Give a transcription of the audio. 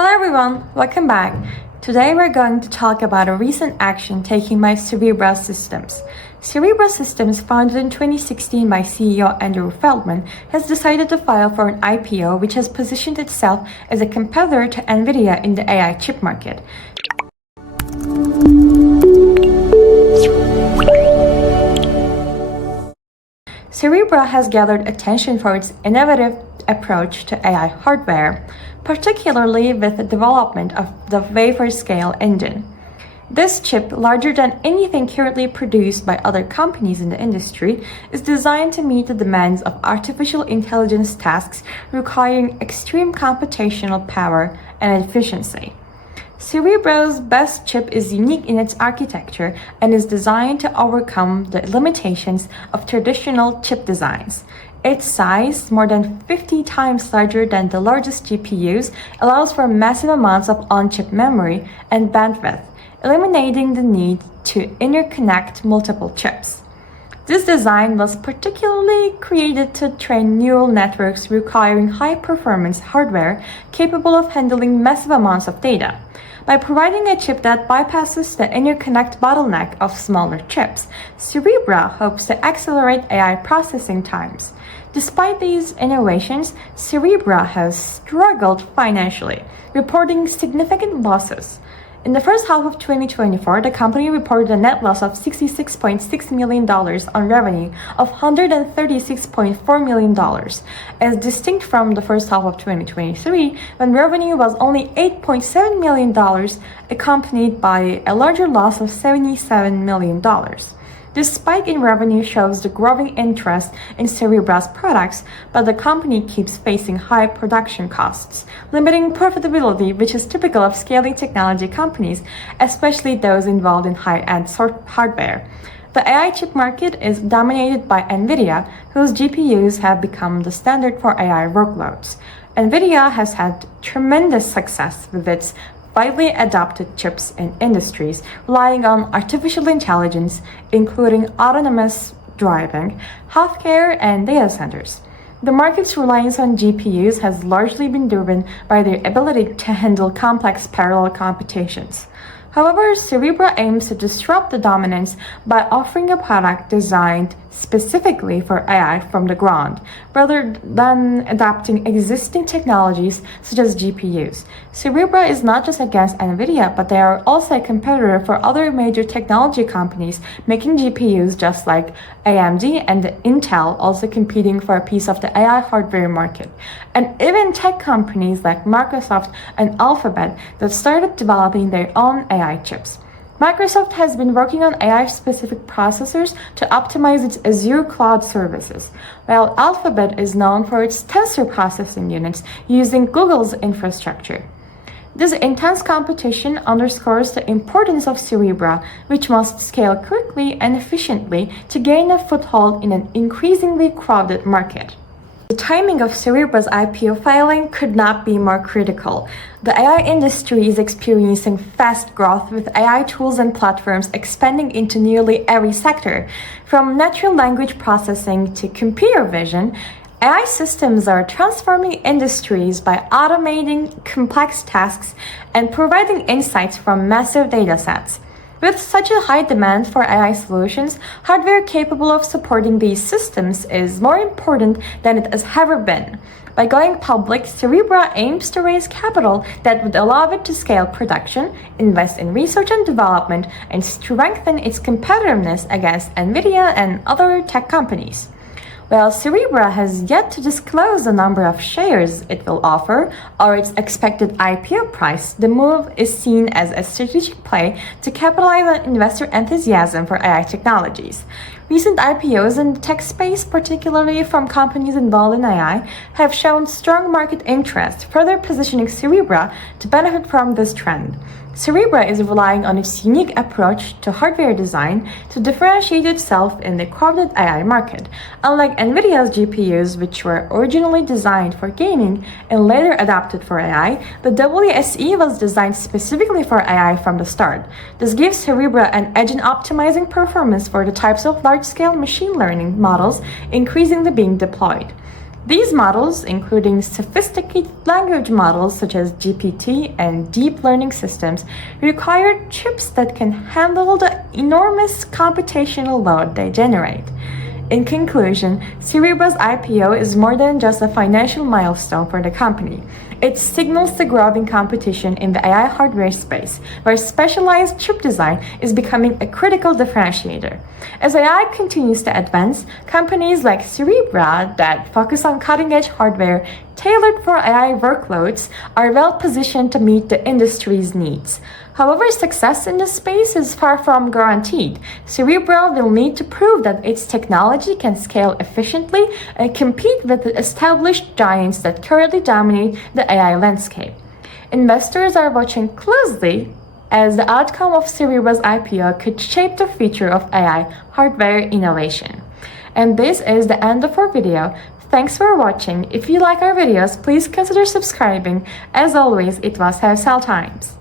Hello everyone, welcome back. Today we're going to talk about a recent action taken by Cerebras Systems. Cerebras Systems, founded in 2016 by CEO Andrew Feldman, has decided to file for an I.P.O, which has positioned itself as a competitor to Nvidia in the AI chip market. Cerebras has gathered attention for its innovative approach to AI hardware, particularly with the development of the wafer-scale engine. This chip, larger than anything currently produced by other companies in the industry, is designed to meet the demands of artificial intelligence tasks requiring extreme computational power and efficiency. Cerebras' best chip is unique in its architecture and is designed to overcome the limitations of traditional chip designs. Its size, more than 50 times larger than the largest GPUs, allows for massive amounts of on-chip memory and bandwidth, eliminating the need to interconnect multiple chips. This design was particularly created to train neural networks requiring high-performance hardware capable of handling massive amounts of data. By providing a chip that bypasses the interconnect bottleneck of smaller chips, Cerebras hopes to accelerate AI processing times. Despite these innovations, Cerebras has struggled financially, reporting significant losses. In the first half of 2024, the company reported a net loss of $66.6 million on revenue of $136.4 million, as distinct from the first half of 2023, when revenue was only $8.7 million, accompanied by a larger loss of $77 million. This spike in revenue shows the growing interest in Cerebras products, but the company keeps facing high production costs, limiting profitability, which is typical of scaling technology companies, especially those involved in high-end hardware. The AI chip market is dominated by Nvidia, whose GPUs have become the standard for AI workloads. Nvidia has had tremendous success with its widely adopted chips in industries relying on artificial intelligence, including autonomous driving, healthcare, and data centers. The market's reliance on GPUs has largely been driven by their ability to handle complex parallel computations. However, Cerebras aims to disrupt the dominance by offering a product designed specifically for AI from the ground, rather than adapting existing technologies such as GPUs. Cerebras is not just against Nvidia, but they are also a competitor for other major technology companies making GPUs, just like AMD and Intel, also competing for a piece of the AI hardware market, and even tech companies like Microsoft and Alphabet that started developing their own AI chips. Microsoft has been working on AI-specific processors to optimize its Azure cloud services, while Alphabet is known for its tensor processing units using Google's infrastructure. This intense competition underscores the importance of Cerebras, which must scale quickly and efficiently to gain a foothold in an increasingly crowded market. The timing of Cerebras' I.P.O filing could not be more critical. The AI industry is experiencing fast growth, with AI tools and platforms expanding into nearly every sector. From natural language processing to computer vision, AI systems are transforming industries by automating complex tasks and providing insights from massive datasets. With such a high demand for AI solutions, hardware capable of supporting these systems is more important than it has ever been. By going public, Cerebras aims to raise capital that would allow it to scale production, invest in research and development, and strengthen its competitiveness against Nvidia and other tech companies. While Cerebras has yet to disclose the number of shares it will offer or its expected I.P.O price, the move is seen as a strategic play to capitalize on investor enthusiasm for AI technologies. Recent I.P.Os in the tech space, particularly from companies involved in AI, have shown strong market interest, further positioning Cerebras to benefit from this trend. Cerebras is relying on its unique approach to hardware design to differentiate itself in the crowded AI market. Unlike Nvidia's GPUs, which were originally designed for gaming and later adapted for AI, the WSE was designed specifically for AI from the start. This gives Cerebras an edge in optimizing performance for the types of large-scale machine learning models increasingly being deployed. These models, including sophisticated language models such as GPT and deep learning systems, require chips that can handle the enormous computational load they generate. In conclusion, Cerebras' I.P.O. is more than just a financial milestone for the company. It signals the growing competition in the AI hardware space, where specialized chip design is becoming a critical differentiator. As AI continues to advance, companies like Cerebra that focus on cutting-edge hardware tailored for AI workloads are well positioned to meet the industry's needs. However, success in this space is far from guaranteed. Cerebra will need to prove that its technology can scale efficiently and compete with the established giants that currently dominate the AI landscape. Investors are watching closely as the outcome of Cerebra's I.P.O. could shape the future of AI hardware innovation. And this is the end of our video. Thanks for watching. If you like our videos, please consider subscribing. As always, it was Have Sell Times.